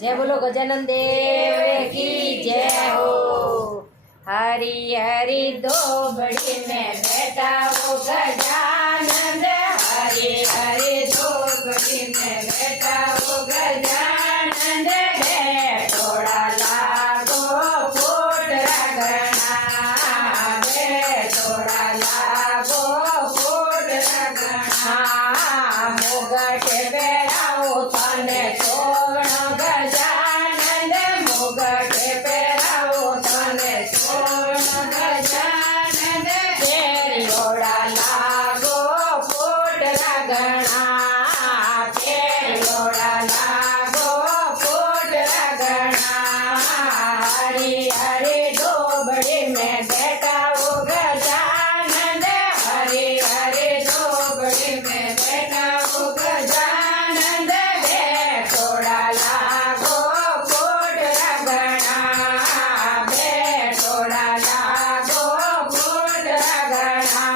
जय बोलो गजानन देव की जय हो। हरी हरी दो बड़ी में बैठा वो गजानन, हरी हरी दो बड़ी में बैठा वो गजानन। थोड़ा लागो फूट रगना, थोड़ा लागो फूट रगना। मुगट बेराओ तने सोवण गजानन, मुगट बेराओ तने सोवण गजानन। तेरियोड़ा लागो फूट रगना, तेरियोड़ा लागो फूट रगना। हरी हरी डोबड़ी में बैठा वो गजानन, हरी हरी डोबड़ी में बैठा वो गजानन। थोड़ा लागो फूट रगना, थोड़ा लागो फूट रगना।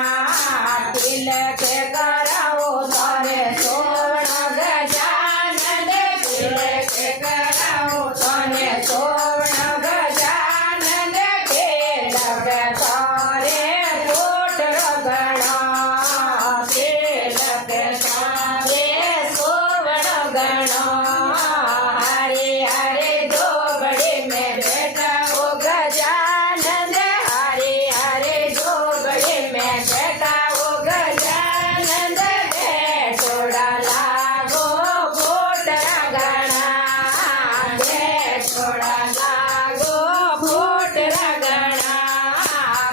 तिलक कराओ तारे सोवण गजानन, तिलक कराओ तारे सोवण गजानन। तिलक तारे फूट रगना, तिलक तारे सोवण गणा। हरे हरे डोबड़ी में बैठा वो गजानन, हरे हरे डोबड़ी में बैठा वो गजानन। थोड़ा लागो फूट रगना, थोड़ा लागो फूट रगना।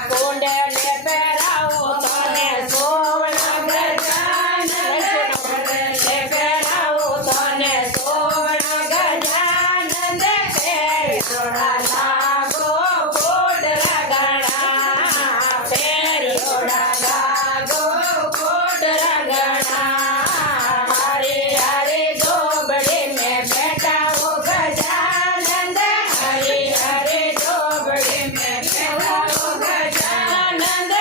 कुंडले पेराओ तने सोवण गजानन, कुंडले पेराओ तने सोवण गजानन। थोड़ा लागो फूट रगना, थोड़ा लागो फूट रगना। हरे हरे डोबड़ी में बैठा वो गजानन, हरे हरे डोबड़ी में बैठा वो गजानन।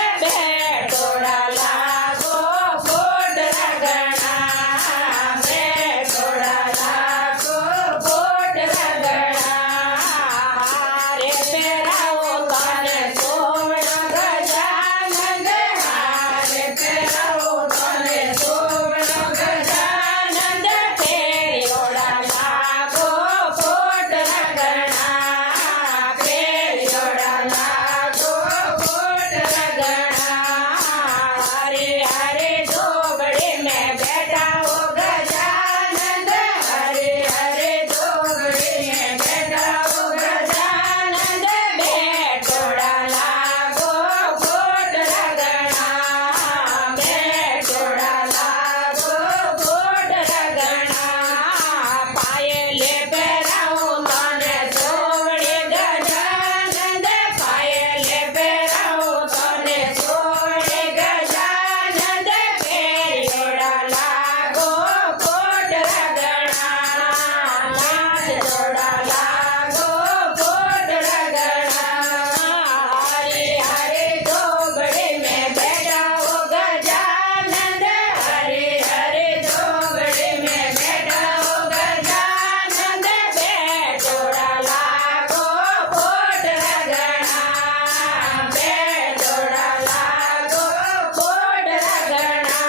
थोड़ा लागो फूट रगना, थोड़ा लागो फूट रगना। हारे पेराओ तने सोवण गजानन, हारे पेराओ तने सोवण गजानन। तेरियोड़ा लागो फूट रगना, तेरियोड़ा लागो फूट रगना। हरे हरे डोबड़ी में बैठा वो गजानन, हरे हरे डोबड़ी में बैठा वो गजानन। थोड़ा लागो फूट रगना, थोड़ा लागो फूट रगना। पायले पेराओ तने सोवण गजानन, पायले पेराओ तने सोवण गजानन। तेरियोड़ा लागो फूट रगना, थोड़ा लागो फूट रगना। हरे हरे डोबड़ी में बैठा वो गजानन, हरे हरे डोबड़ी में बैठा वो गजानन। थोड़ा लागो फूट रगना, थोड़ा लागो फूट रगना।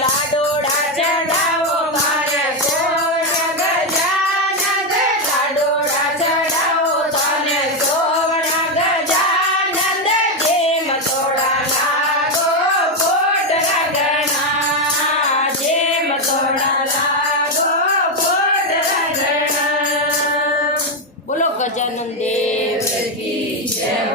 लाडोड़ा चढ़ाओ तारे सोवण गजानन, लाडोड़ा चढ़ाओ तारे सोवण गजानन। जेम थोड़ा लागो फूट रगना, जेम थोड़ा लागो फूट रगना। बोलो गजानन देव की जय।